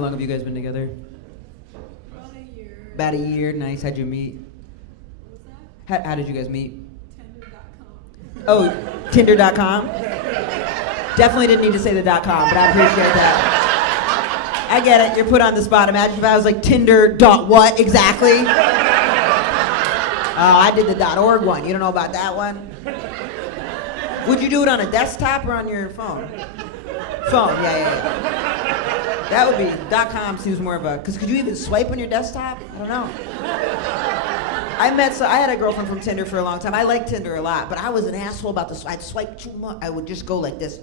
long have you guys been together? About a year. About a year. Nice. How'd you meet? What was that? How did you guys meet? Tinder.com. Oh, Tinder.com? Definitely didn't need to say the .com, but I appreciate that. I get it. You're put on the spot. Imagine if I was like Tinder dot what exactly? Oh, I did the .org one. You don't know about that one? Would you do it on a desktop or on your phone? Phone, yeah. That would be, .com seems more of a, because could you even swipe on your desktop? I don't know. I had a girlfriend from Tinder for a long time. I liked Tinder a lot, but I was an asshole about this. I'd swipe too much. I would just go like this.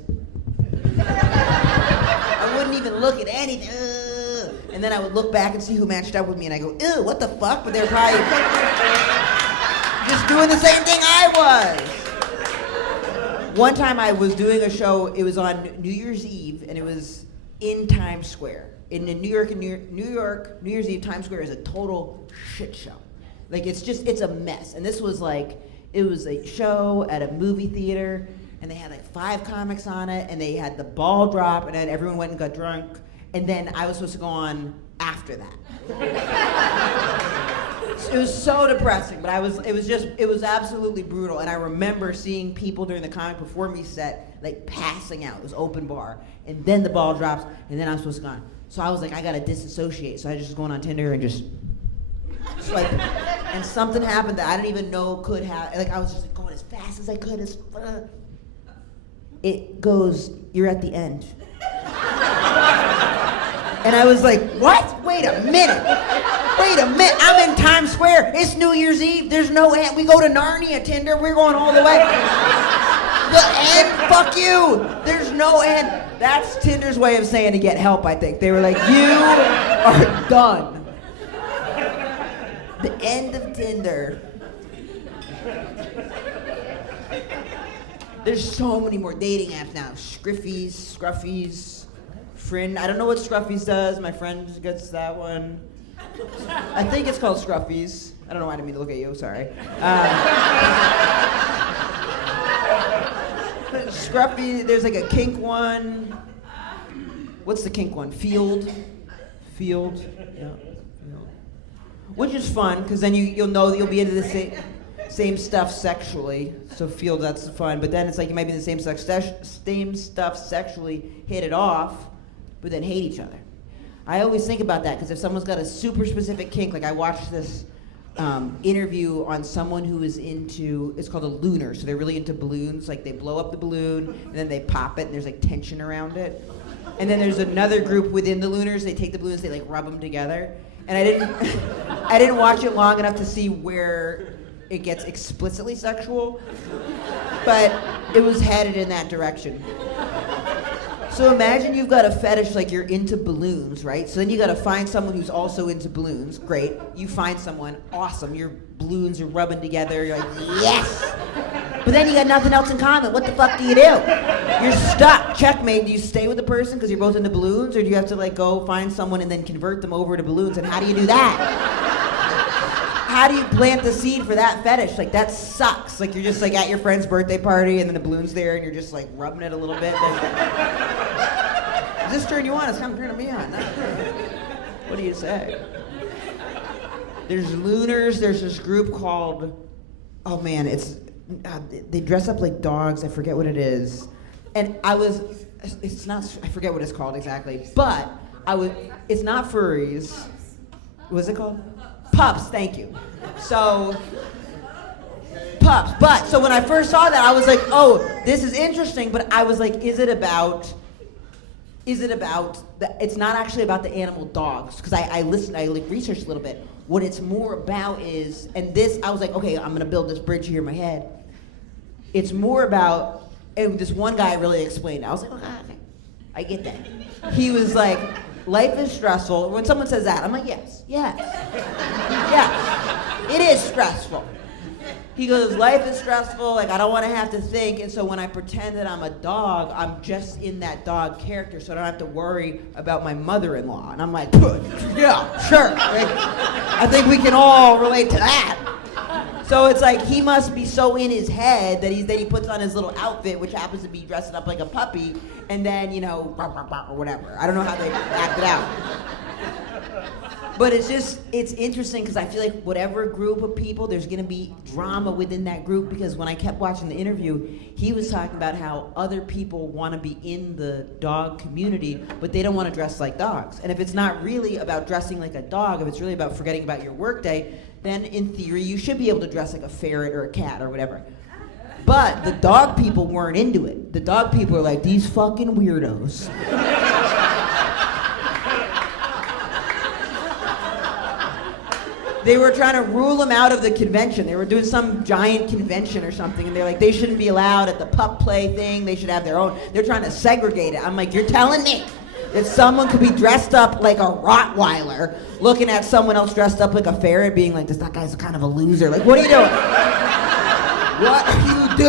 I wouldn't even look at anything. Ugh. And then I would look back and see who matched up with me, and I go, ew, what the fuck? But they're probably just doing the same thing I was. One time I was doing a show, it was on New Year's Eve, and it was in Times Square. In New York, New Year's Eve, Times Square is a total shit show. Like, it's a mess. And this was like, it was a show at a movie theater, and they had like 5 comics on it, and they had the ball drop, and then everyone went and got drunk, and then I was supposed to go on after that. It was so depressing, but it was absolutely brutal, and I remember seeing people during the comic before me set, like passing out. It was open bar, and then the ball drops, and then I'm supposed to go on. So I was like, I gotta disassociate, so I just going on Tinder and just swipe. And something happened that I didn't even know could happen. Like, I was just like going as fast as I could. It goes, you're at the end. And I was like, what? Wait a minute. I'm in Times Square. It's New Year's Eve. There's no end. We go to Narnia, Tinder. We're going all the way. The end? Fuck you. There's no end. That's Tinder's way of saying to get help, I think. They were like, you are done. The end of Tinder. There's so many more dating apps now. Scruffies, Friend. I don't know what Scruffies does. My friend gets that one. I think it's called Scruffies. I don't know why I didn't mean to look at you. Sorry. Scruffy. There's like a kink one. What's the kink one? Field. Yeah. Which is fun, because then you'll know that you'll be into the same stuff sexually. So Field, that's fun. But then it's like you might be in the same stuff sexually, hit it off, but then hate each other. I always think about that, because if someone's got a super specific kink, like I watched this interview on someone who is into, it's called a looner, so they're really into balloons. Like they blow up the balloon, and then they pop it, and there's like tension around it. And then there's another group within the looners, they take the balloons, they like rub them together. And I didn't watch it long enough to see where it gets explicitly sexual, but it was headed in that direction. So imagine you've got a fetish, like you're into balloons, right? So then you gotta find someone who's also into balloons. Great. You find someone, awesome. Your balloons are rubbing together. You're like, yes! But then you got nothing else in common. What the fuck do you do? You're stuck. Checkmate. Do you stay with the person because you're both into balloons, or do you have to like go find someone and then convert them over to balloons? And how do you do that? How do you plant the seed for that fetish? Like, that sucks. Like, you're just like at your friend's birthday party and then the balloon's there and you're just like rubbing it a little bit. Does this turn you on? It's kind of turning me on. What do you say? There's looners. There's this group called, oh man, they dress up like dogs. I forget what it is. And it's not, I forget what it's called exactly, but it's not furries. What's it called? Pups, thank you. So, pups. But, so when I first saw that, I was like, oh, this is interesting, but I was like, it's not actually about the animal dogs, because I researched a little bit. What it's more about is, and this, I was like, okay, I'm gonna build this bridge here in my head. It's more about, and this one guy really explained it. I was like, okay, I get that. He was like, life is stressful. When someone says that, I'm like, yes, it is stressful. He goes, life is stressful, like I don't want to have to think, and so when I pretend that I'm a dog, I'm just in that dog character, so I don't have to worry about my mother-in-law. And I'm like, yeah, sure. Like, I think we can all relate to that. So it's like he must be so in his head that he puts on his little outfit, which happens to be dressing up like a puppy, and then, or whatever. I don't know how they act it out. But it's interesting because I feel like whatever group of people, there's gonna be drama within that group, because when I kept watching the interview, he was talking about how other people wanna be in the dog community, but they don't wanna dress like dogs. And if it's not really about dressing like a dog, if it's really about forgetting about your workday, then in theory, you should be able to dress like a ferret or a cat or whatever. But the dog people weren't into it. The dog people are like, these fucking weirdos. They were trying to rule them out of the convention. They were doing some giant convention or something, and they're like, they shouldn't be allowed at the pup play thing. They should have their own. They're trying to segregate it. I'm like, you're telling me that someone could be dressed up like a Rottweiler, looking at someone else dressed up like a ferret, being like, that guy's kind of a loser. Like, what are you doing? What are you